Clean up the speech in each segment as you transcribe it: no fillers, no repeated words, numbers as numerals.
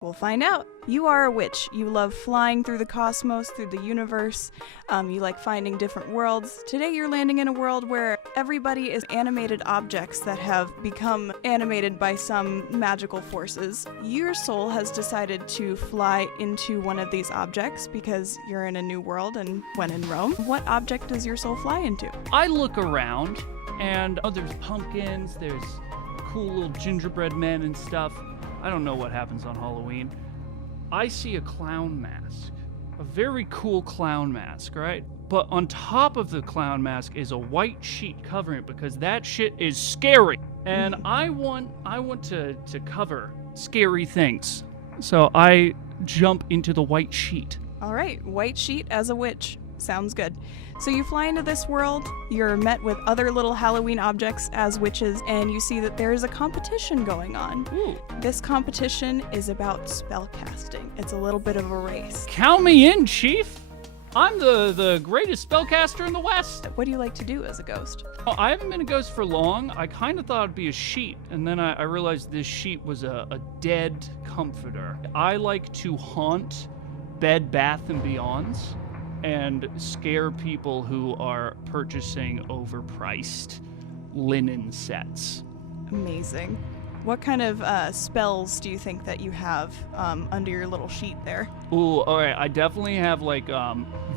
We'll find out. You are a witch. You love flying through the cosmos, through the universe. You like finding different worlds. Today you're landing in a world where everybody is animated objects that have become animated by some magical forces. Your soul has decided to fly into one of these objects because you're in a new world and when in Rome. What object does your soul fly into? I look around and there's pumpkins, there's cool little gingerbread men and stuff. I don't know what happens on Halloween. I see a clown mask. A very cool clown mask, right? But on top of the clown mask is a white sheet covering it because that shit is scary. And I want to cover scary things. So I jump into the white sheet. All right, white sheet as a witch. Sounds good. So you fly into this world, you're met with other little Halloween objects as witches, and you see that there is a competition going on. Ooh. This competition is about spellcasting. It's a little bit of a race. Count me in, Chief. I'm the greatest spellcaster in the West. What do you like to do as a ghost? Well, I haven't been a ghost for long. I kind of thought it'd be a sheet, and then I realized this sheet was a dead comforter. I like to haunt Bed Bath & Beyonds and scare people who are purchasing overpriced linen sets. Amazing. What kind of spells do you think that you have under your little sheet there? Ooh, all right. I definitely have like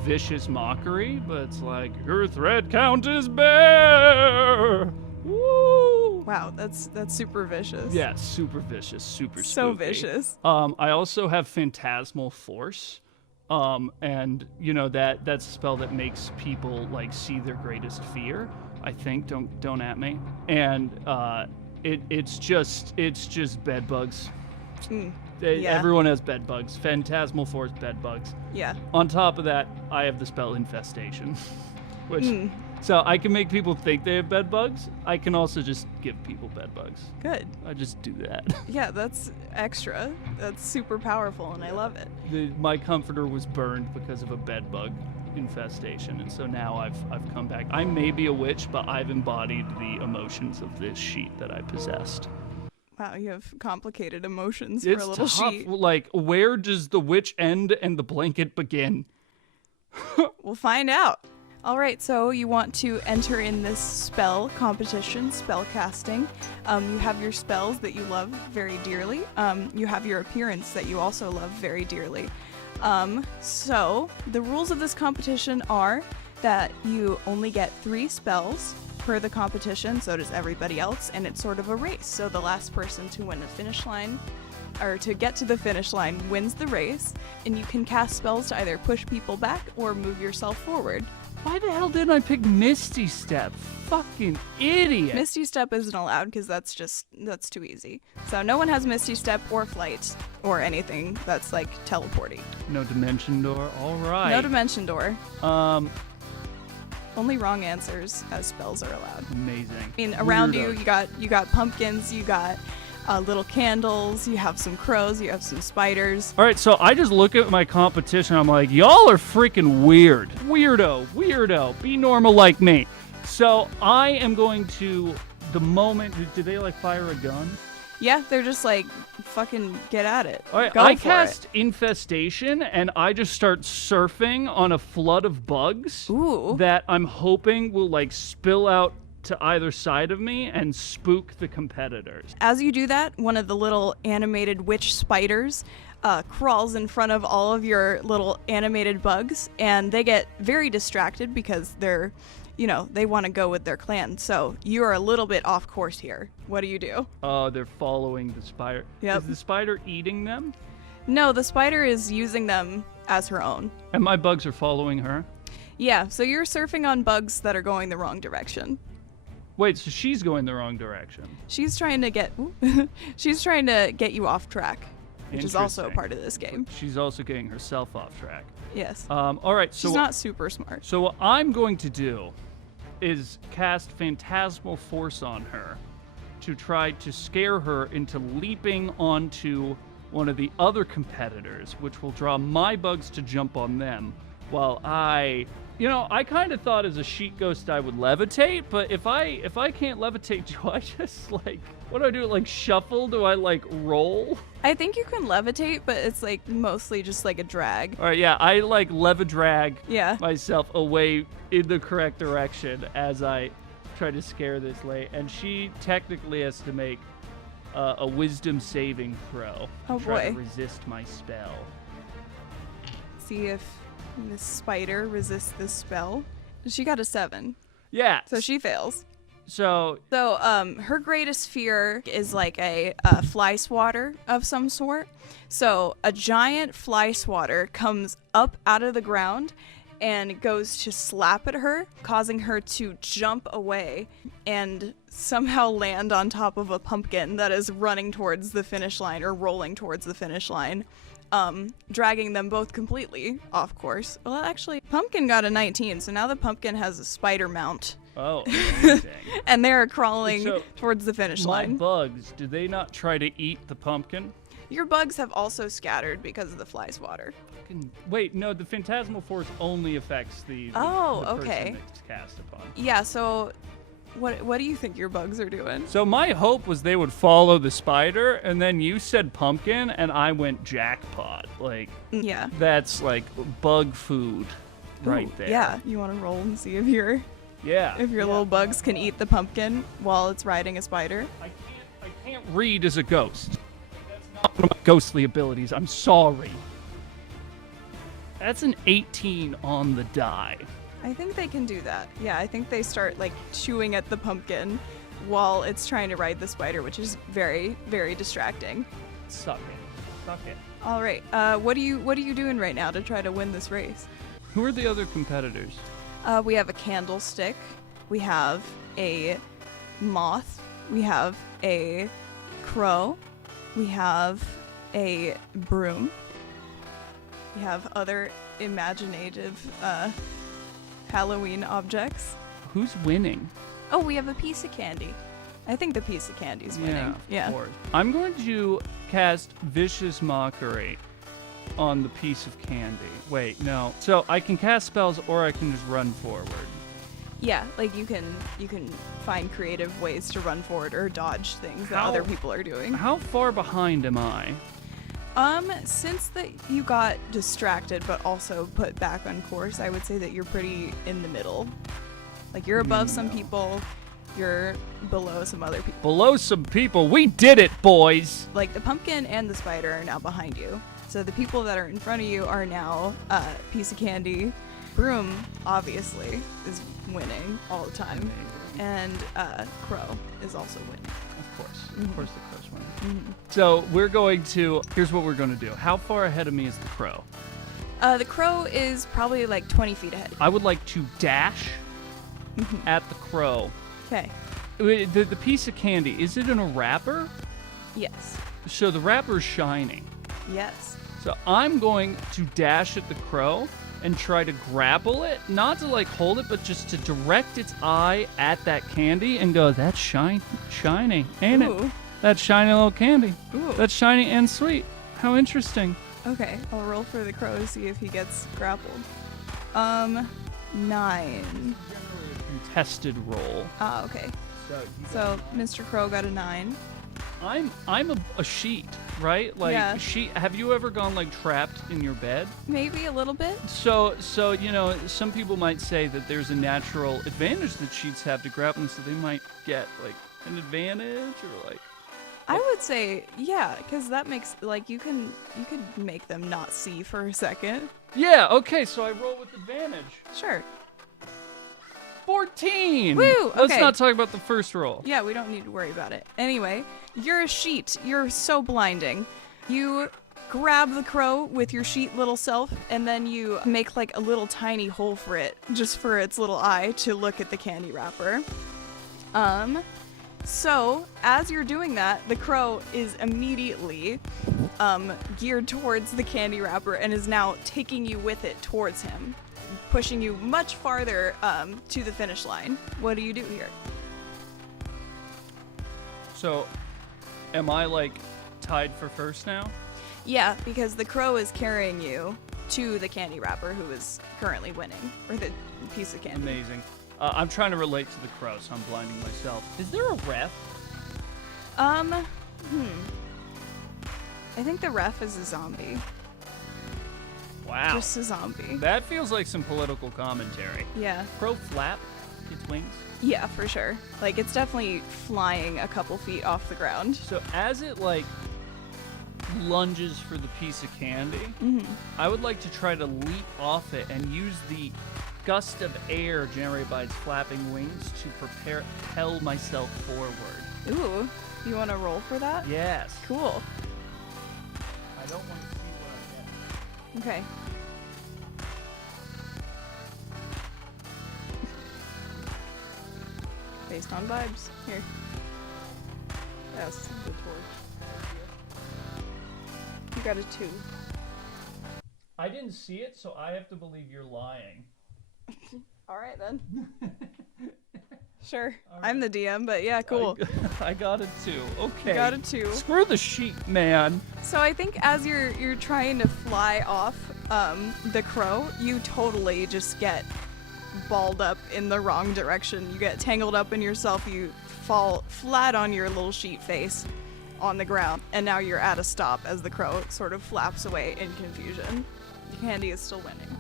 vicious mockery, but it's like your thread count is bare. Woo! Wow, that's super vicious. Yeah, super vicious, super spooky. So vicious. I also have phantasmal force. And you know that's a spell that makes people like see their greatest fear. I think. Don't at me. And it's just bed bugs. Yeah. Everyone has bed bugs. Phantasmal force bed bugs. Yeah. On top of that, I have the spell infestation, which so I can make people think they have bed bugs. I can also just give people bed bugs. Good. I just do that. Yeah, that's extra. That's super powerful, and I love it. My comforter was burned because of a bed bug infestation, and so now I've come back. I may be a witch, but I've embodied the emotions of this sheet that I possessed. Wow, you have complicated emotions It's for a little tough. sheet. Like, where does the witch end and the blanket begin? We'll find out. All right, so you want to enter in this spell competition, spell casting. You have your spells that you love very dearly. You have your appearance that you also love very dearly. So the rules of this competition are that you only get 3 spells per the competition, so does everybody else, and it's sort of a race. So the last person to win the finish line, or to get to the finish line, wins the race, and you can cast spells to either push people back or move yourself forward. Why the hell didn't I pick Misty Step? Fucking idiot. Misty Step isn't allowed because that's too easy. So no one has Misty Step or Flight or anything that's like teleporting. No Dimension Door. All right. No Dimension Door. Only wrong answers as spells are allowed. Amazing. I mean, around Weirdo. you got pumpkins, you got little candles, you have some crows, you have some spiders. All right, so I just look at my competition. I'm like, y'all are freaking weird. Weirdo. Be normal like me. So I am going to, the moment, do they like fire a gun? Yeah, they're just like, fucking get at it. All right, Go I for cast Infestation, and I just start surfing on a flood of bugs Ooh. that I'm hoping will like spill out to either side of me and spook the competitors. As you do that, one of the little animated witch spiders crawls in front of all of your little animated bugs, and they get very distracted because they're, they want to go with their clan. So you're a little bit off course here. What do you do? Oh, they're following the spider. Yep. Is the spider eating them? No, the spider is using them as her own. And my bugs are following her? Yeah, so you're surfing on bugs that are going the wrong direction. Wait, so she's going the wrong direction. She's trying to get you off track, which is also a Interesting. part of this game. She's also getting herself off track. Yes. All right, so She's not super smart. So what I'm going to do is cast Phantasmal Force on her to try to scare her into leaping onto one of the other competitors, which will draw my bugs to jump on them, while I kind of thought as a sheet ghost I would levitate, but if I can't levitate, do I just like, what do I do? Like shuffle? Do I like roll? I think you can levitate, but it's like mostly just like a drag. All right, yeah, I like drag Yeah. myself away in the correct direction as I try to scare this lady, and she technically has to make a wisdom saving throw to Oh, try to boy. resist my spell. See if this spider resists this spell. She got a 7, Yeah. so she fails. So So, her greatest fear is like a fly swatter of some sort. So, a giant fly swatter comes up out of the ground and goes to slap at her, causing her to jump away and somehow land on top of a pumpkin that is running towards the finish line or rolling towards the finish line, dragging them both completely off course. Well, actually, Pumpkin got a 19, so now the pumpkin has a spider mount. oh, amazing. And they're crawling So, towards the finish My line. bugs, do they not try to eat the pumpkin? Your bugs have also scattered because of the fly swatter. Wait, no, the phantasmal force only affects the Oh, person okay. it's cast upon. Yeah, so what do you think your bugs are doing? So my hope was they would follow the spider, and then you said pumpkin, and I went jackpot. Like, Yeah. that's like bug food right Ooh, there. Yeah, you want to roll and see if your Yeah. little bugs can eat the pumpkin while it's riding a spider. I can't read as a ghost. That's not one of my ghostly abilities. I'm sorry. That's an 18 on the die. I think they can do that. Yeah, I think they start like chewing at the pumpkin while it's trying to ride the spider, which is very, very distracting. Suck it. Suck it. All right. What are you doing right now to try to win this race? Who are the other competitors? We have a candlestick. We have a moth. We have a crow. We have a broom. We have other imaginative Halloween objects. Who's winning? Oh, we have a piece of candy. I think the piece of candy is winning. Of course. I'm going to cast Vicious Mockery on the piece of candy. Wait, no. So I can cast spells or I can just run forward. Yeah, like you can find creative ways to run forward or dodge things that other people are doing. How far behind am I? Since that you got distracted but also put back on course, I would say that you're pretty in the middle. Like you're above some people, you're below some other people. Below some people. We did it, boys! Like the pumpkin and the spider are now behind you. So the people that are in front of you are now piece of candy. Broom, obviously, is winning all the time. And Crow is also winning. Of course. Of course the crow's winning. So we're going to... Here's what we're going to do. How far ahead of me is the crow? The crow is probably like 20 feet ahead. I would like to dash at the crow. Okay. The piece of candy, is it in a wrapper? Yes. So the wrapper's shining. Yes. So I'm going to dash at the crow and try to grapple it, not to like hold it, but just to direct its eye at that candy and go, that's shiny, ain't Ooh. it? That shiny little candy. Ooh. That's shiny and sweet. How interesting. Okay, I'll roll for the crow to see if he gets grappled. 9. Generally a contested roll. Ah, okay. So Mr. Crow got a 9. I'm a sheet, right? Like Yeah. sheet. Have you ever gone like trapped in your bed? Maybe a little bit. So you know, some people might say that there's a natural advantage that sheets have to grapple, so they might get like an advantage or like. I would say, yeah, because that makes like you could make them not see for a second. Yeah. Okay. So I roll with advantage. Sure. 14. Woo, Let's okay. not talk about the first roll. Yeah, we don't need to worry about it. Anyway, you're a sheet. You're so blinding. You grab the crow with your sheet little self, and then you make like a little tiny hole for it, just for its little eye to look at the candy wrapper. So as you're doing that, the crow is immediately geared towards the candy wrapper and is now taking you with it towards him, pushing you much farther to the finish line. What do you do here? So, am I like tied for first now? Yeah, because the crow is carrying you to the candy wrapper who is currently winning, or the piece of candy. Amazing. I'm trying to relate to the crow, so I'm blinding myself. Is there a ref? I think the ref is a zombie. Wow. Just a zombie. That feels like some political commentary. Yeah. Crow flap its wings. Yeah, for sure. Like, it's definitely flying a couple feet off the ground. So as it, like, lunges for the piece of candy, I would like to try to leap off it and use the gust of air generated by its flapping wings to propel myself forward. Ooh, you want to roll for that? Yes. Cool. I don't want to see what I get. Okay. Based on vibes. Here. That's the torch. You got a 2. I didn't see it, so I have to believe you're lying. All right, then. Sure. I'm the DM, but yeah, cool. I got a 2. Okay. You got a 2. Screw the sheep, man. So I think as you're trying to fly off the crow, you totally just get balled up in the wrong direction. You get tangled up in yourself. You fall flat on your little sheep face on the ground, and now you're at a stop as the crow sort of flaps away in confusion. Candy is still winning.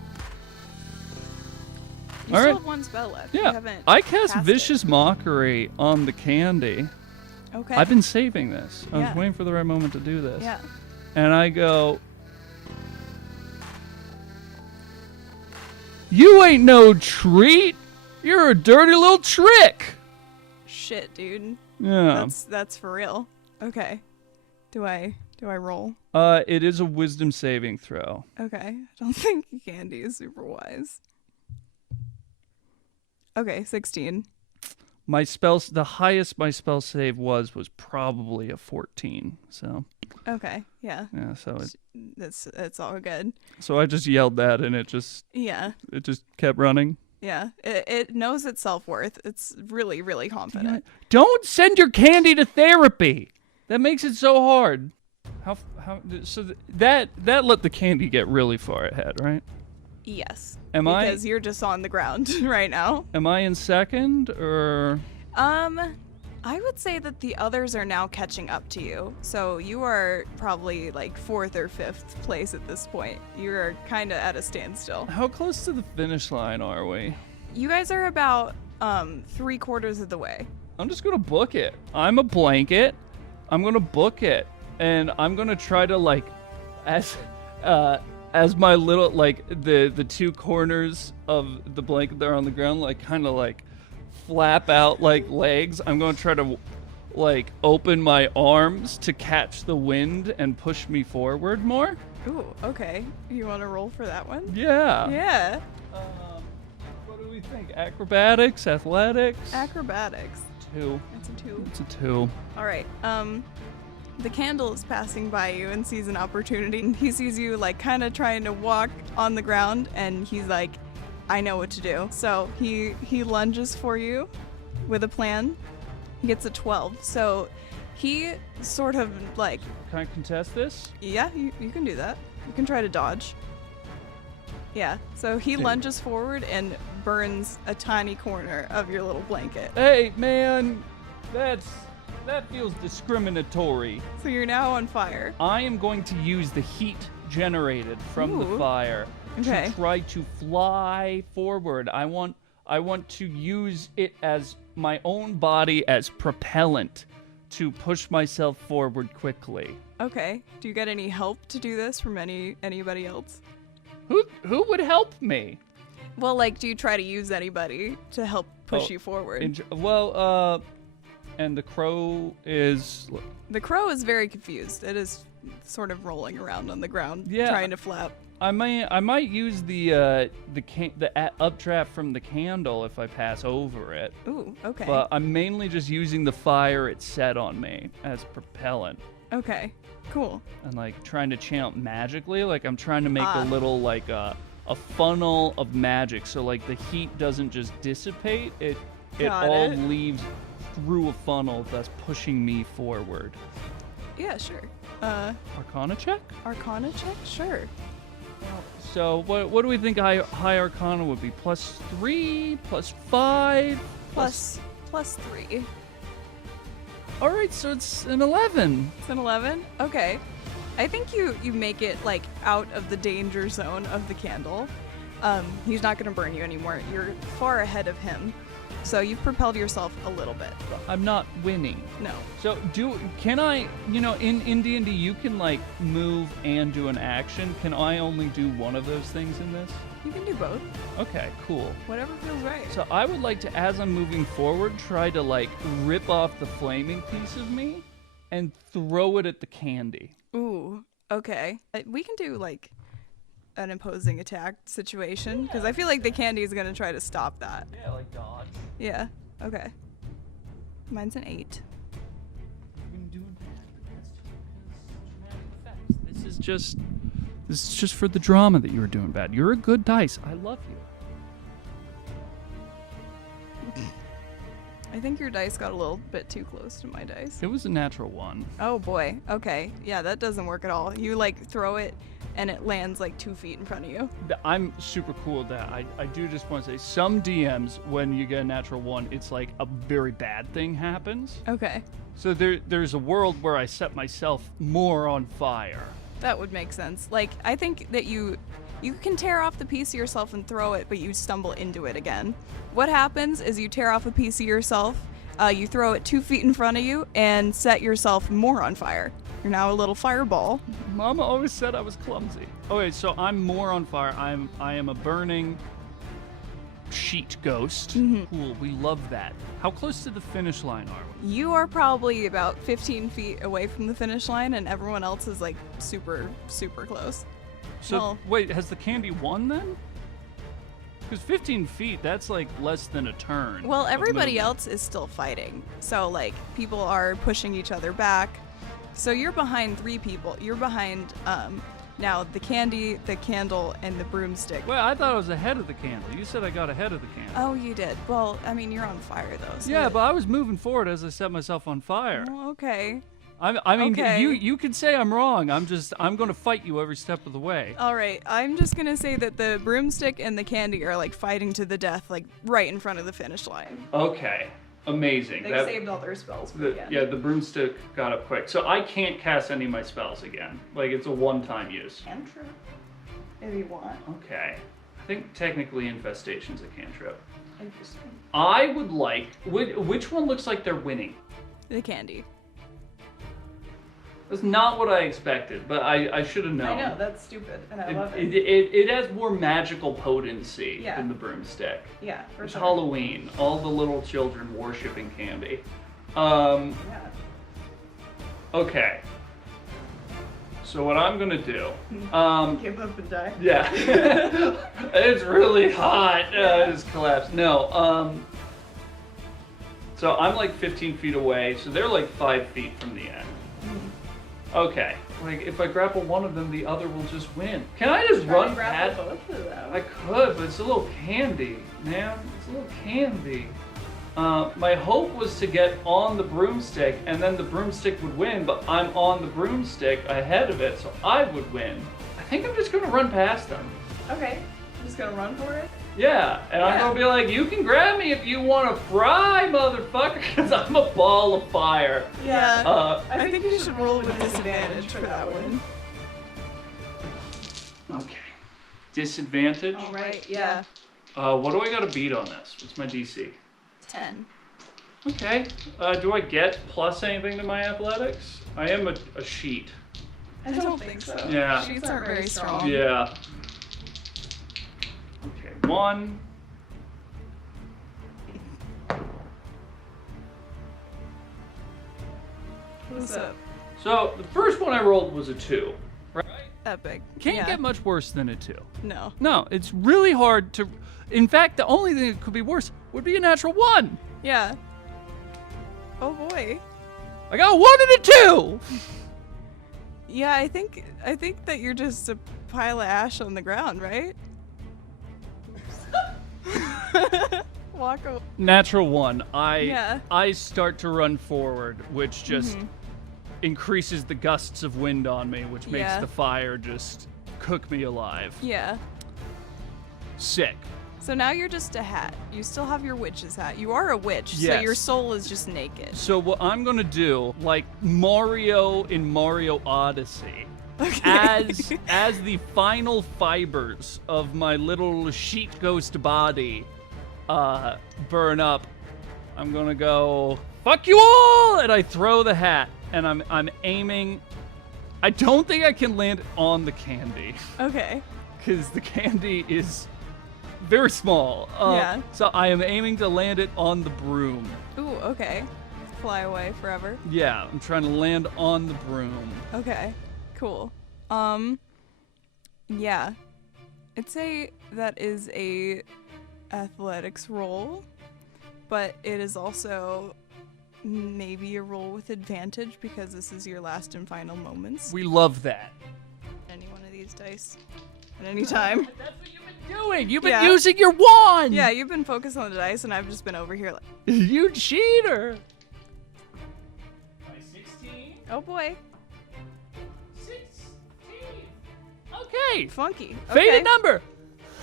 You All still right. have 1 spell left. You Yeah. haven't I cast it. Vicious Mockery on the candy. Okay. I've been saving this. I was Yeah. waiting for the right moment to do this. Yeah. And I go, "You ain't no treat. You're a dirty little trick." Shit, dude. Yeah. That's for real. Okay. Do I roll? It is a wisdom saving throw. Okay. I don't think candy is super wise. Okay, 16. The highest my spell save was probably a 14. So Okay, yeah. yeah, so It's all good. I just yelled that, and it just kept running. Yeah. It knows its self-worth. It's really, really confident. Don't send your candy to therapy. That makes it so hard. That let the candy get really far ahead, right? Yes. Because you're just on the ground right now. Am I in second or? I would say that the others are now catching up to you. So you are probably like 4th or 5th place at this point. You're kind of at a standstill. How close to the finish line are we? You guys are about 3/4 of the way. I'm just gonna book it. I'm a blanket. I'm gonna book it, and I'm gonna try to like, as my little like the 2 corners of the blanket that are on the ground like kind of like flap out like legs. I'm gonna try to like open my arms to catch the wind and push me forward more. Ooh, okay. You want to roll for that one? Yeah. Yeah. What do we think? Acrobatics, athletics. Acrobatics. 2. It's a 2. It's a 2. All right. The candle is passing by you and sees an opportunity. He sees you like kind of trying to walk on the ground, and he's like, I know what to do. So he lunges for you with a plan. He gets a 12. So he sort of like... Can I contest this? Yeah, you can do that. You can try to dodge. Yeah, so he lunges forward and burns a tiny corner of your little blanket. Hey, man, that feels discriminatory. So you're now on fire. I am going to use the heat generated from the fire to try to fly forward. I want to use it as my own body as propellant to push myself forward quickly. Okay. Do you get any help to do this from anybody else? Who would help me? Well, like, do you try to use anybody to help push you forward? And the crow is... The crow is very confused. It is sort of rolling around on the ground, trying to flap. I might use the updraft from the candle if I pass over it. Ooh, okay. But I'm mainly just using the fire it set on me as propellant. Okay, cool. And like trying to channel magically, like I'm trying to make a little like a funnel of magic, so like the heat doesn't just dissipate. It all leaves through a funnel, thus pushing me forward. Yeah, sure. Arcana check? Arcana check? Sure. So what do we think high Arcana would be? +3, +5, Plus 3. All right, so it's an 11. It's an 11? Okay. I think you make it, like, out of the danger zone of the candle. He's not going to burn you anymore. You're far ahead of him. So you've propelled yourself a little bit. I'm not winning. No. So can I, in D&D you can like move and do an action. Can I only do one of those things in this? You can do both. Okay, cool. Whatever feels right. So I would like to, as I'm moving forward, try to like rip off the flaming piece of me and throw it at the candy. Ooh, okay. We can do like an imposing attack situation because I feel like the candy is going to try to stop that. Yeah, like dodge. Yeah, okay. Mine's an 8. You've been doing that, but that's just because dramatic effects. This is just for the drama that you were doing bad. You're a good dice. I love you. I think your dice got a little bit too close to my dice. It was a natural 1. Oh boy. Okay. Yeah, that doesn't work at all. You like throw it and it lands like 2 feet in front of you. I'm super cool with that. I do just want to say some DMs, when you get a natural 1, it's like a very bad thing happens. Okay. So there's a world where I set myself more on fire. That would make sense. Like, I think that you can tear off the piece of yourself and throw it, but you stumble into it again. What happens is you tear off a piece of yourself, you throw it 2 feet in front of you, and set yourself more on fire. You're now a little fireball. Mama always said I was clumsy. Okay, so I'm more on fire. I am a burning sheet ghost. Mm-hmm. Cool, we love that. How close to the finish line are we? You are probably about 15 feet away from the finish line, and everyone else is like super, super close. So, Well- wait, has the candy won then? Because 15 feet, that's like less than a turn. Well, of everybody movement. else is still fighting. So, like, people are pushing each other back. So you're behind 3 people. You're behind, now the candy, the candle, and the broomstick. Well, I thought I was ahead of the candle. You said I got ahead of the candle. Oh, you did. Well, I mean, you're on fire, though. So Yeah, but I was moving forward as I set myself on fire. Oh, okay. I mean, Okay. you could say I'm wrong. I'm going to fight you every step of the way. All right. I'm just going to say that the broomstick and the candy are, like, fighting to the death, like, right in front of the finish line. Okay, amazing. They saved all their spells for the end. Yeah, the broomstick got up quick. So I can't cast any of my spells again. Like, it's a one-time use. Cantrip, if you want. Okay. I think technically Infestation's a cantrip. Interesting. I would like... Which one looks like they're winning? The candy. That's not what I expected, but I should have known. I know, that's stupid, and I love it. It has more magical potency Yeah. than the broomstick. Yeah, for It's sure. Halloween. All the little children worshiping candy. Yeah. Okay. So what I'm gonna do, Give up and die. yeah, it's really hot. It just collapsed. No, so I'm like 15 feet away, so they're like 5 feet from the end. Okay, like if I grapple one of them, the other will just win. Can I just run past? both of them. I could, but it's a little candy, man. It's a little candy. My hope was to get on the broomstick, and then the broomstick would win, but I'm on the broomstick ahead of it, so I would win. I think I'm just gonna run past them. Okay, I'm just gonna run for it. Yeah, and I'm Yeah. gonna be like, you can grab me if you wanna fry, motherfucker, because I'm a ball of fire. Yeah. I think you should roll with disadvantage for that one. Okay. Disadvantage? All right. Yeah. What do I gotta beat on this? What's my DC? 10. Okay. Do I get plus anything to my athletics? I am a sheet. I don't think so. Yeah. Sheets aren't very strong. Yeah. Okay, 1. What's up? So the first one I rolled was a 2, right? Epic. Can't Yeah. get much worse than a 2. No. No, it's really hard to. In fact, the only thing that could be worse would be a natural 1. Yeah. Oh boy. I got a 1 and a 2. Yeah, I think that you're just a pile of ash on the ground, right? Walk away. Natural 1. Yeah. I start to run forward, which just Mm-hmm. increases the gusts of wind on me, which makes Yeah. the fire just cook me alive. Yeah. Sick. So now you're just a hat. You still have your witch's hat. You are a witch, so Yes. your soul is just naked. So what I'm gonna do, like Mario in Mario Odyssey, Okay. as the final fibers of my little sheet ghost body burn up, I'm gonna go, fuck you all, and I throw the hat, and I'm aiming. I don't think I can land on the candy Okay. because the candy is very small. Yeah. So I am aiming to land it on the broom. Ooh, okay. Fly away forever. Yeah, I'm trying to land on the broom. Okay. Cool. Yeah. I'd say that is a athletics roll, but it is also maybe a roll with advantage because this is your last and final moments. We love that. Any one of these dice at any time. That's what you've been doing. You've been Yeah. using your wand. Yeah, you've been focused on the dice, and I've just been over here like, You cheater. By 16. oh boy, 16. Okay. funky. Faded Okay. number.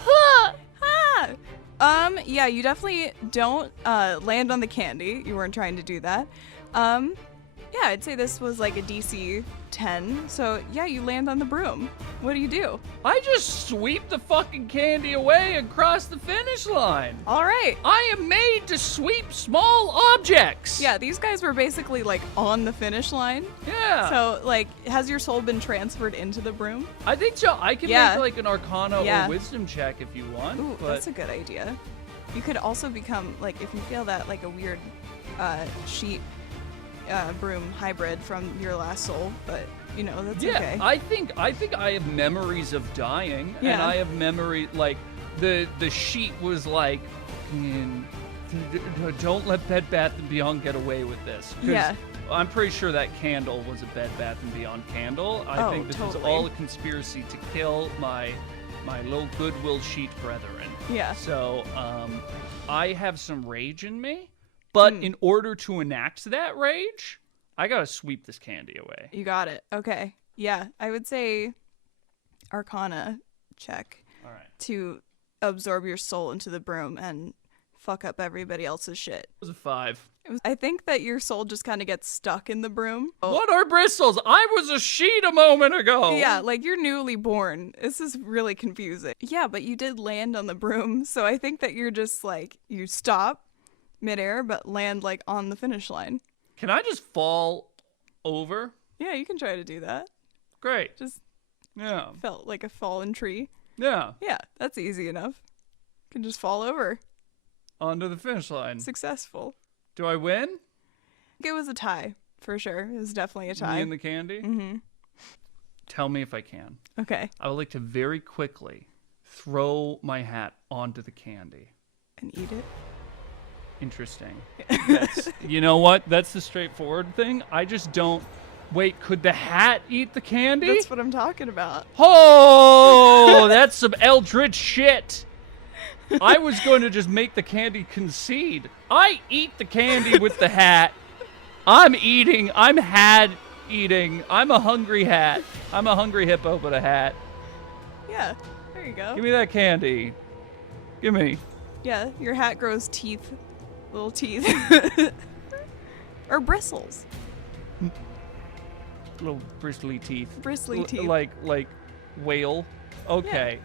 Huh. Ah! Yeah, you definitely don't land on the candy. You weren't trying to do that. Yeah, I'd say this was like a DC 10. So, yeah, you land on the broom. What do? I just sweep the fucking candy away across the finish line. All right. I am made to sweep small objects. Yeah, these guys were basically like on the finish line. Yeah. So, like, has your soul been transferred into the broom? I think so. I can Yeah. make like an Arcana Yeah. or Wisdom check if you want. Ooh, but that's a good idea. You could also become, like, if you feel that, like, a weird sheet broom hybrid from your last soul, but, you know, that's yeah, okay. I think I have memories of dying, and Yeah. I have memory like the sheet was like, don't let Bed Bath & Beyond get away with this. 'Cause Yeah. I'm pretty sure that candle was a Bed Bath & Beyond candle. I Oh, think this totally. was all a conspiracy to kill my little goodwill sheet brethren. Yeah. So I have some rage in me, but in order to enact that rage, I gotta sweep this candy away. You got it. Okay. Yeah, I would say Arcana check All right. to absorb your soul into the broom and fuck up everybody else's shit. It was a 5. I think that your soul just kind of gets stuck in the broom. What are bristles? I was a sheet a moment ago. Yeah, like you're newly born. This is really confusing. Yeah, but you did land on the broom, so I think that you're just like, you stop midair, but land like on the finish line. Can I just fall over? Yeah, you can try to do that. Great. Just Yeah. felt like a fallen tree. Yeah. Yeah, that's easy enough. You can just fall over. Onto the finish line. Successful. Do I win? It was a tie, for sure. It was definitely a tie. Me and the candy? Mm-hmm. Tell me if I can. Okay. I would like to very quickly throw my hat onto the candy. And eat it. Interesting. You know what? That's the straightforward thing. I just don't. Wait, could the hat eat the candy? That's what I'm talking about. Oh, that's some eldritch shit. I was going to just make the candy concede. I eat the candy with the hat. I'm eating. I'm hat eating. I'm a hungry hat. I'm a hungry hippo with a hat. Yeah, there you go. Give me that candy. Give me. Yeah, your hat grows teeth. Little teeth. Or bristles. Little bristly teeth. Bristly teeth. Like whale. Okay.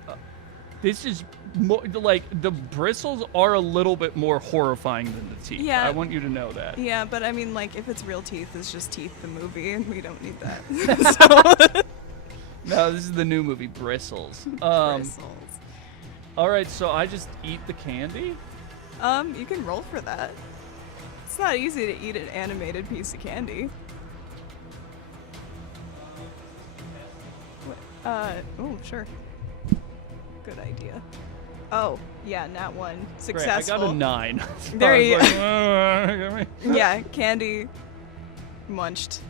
This is more like the bristles are a little bit more horrifying than the teeth. Yeah. I want you to know that. Yeah, but I mean, like, if it's real teeth, it's just Teeth the movie, and we don't need that. No, this is the new movie, Bristles. Bristles. All right, so I just eat the candy? You can roll for that. It's not easy to eat an animated piece of candy. Oh, sure. Good idea. Oh, yeah, nat 1. Great, Successful. I got a 9. There you go. Yeah, candy munched.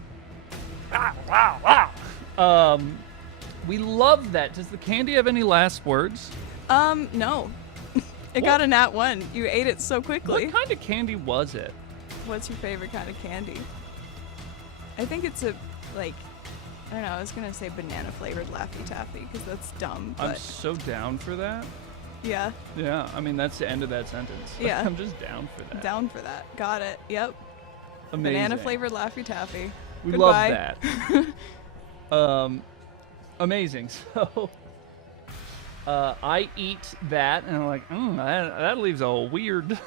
We love that. Does the candy have any last words? No. It got a nat 1. You ate it so quickly. What kind of candy was it? What's your favorite kind of candy? I think it's a, like, I know, I was gonna say banana flavored Laffy Taffy because that's dumb, I'm but so down for that. yeah, Yeah, I mean, that's the end of that sentence. Yeah. I'm just down for that. down for that. Got it. Yep. Amazing. Banana flavored Laffy Taffy. We Goodbye. love that. Amazing. So, I eat that, and I'm like, that leaves a weird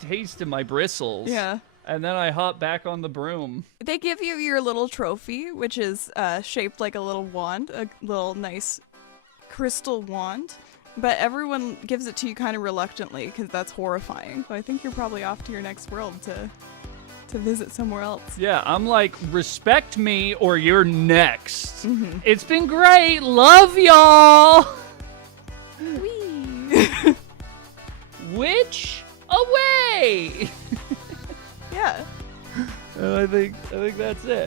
taste in my bristles. Yeah. And then I hop back on the broom. They give you your little trophy, which is shaped like a little wand, a little nice crystal wand. But everyone gives it to you kind of reluctantly because that's horrifying. So I think you're probably off to your next world to visit somewhere else. Yeah, I'm like, respect me or you're next. Mm-hmm. It's been great. Love y'all. Whee! Which away? Yeah. I think that's it.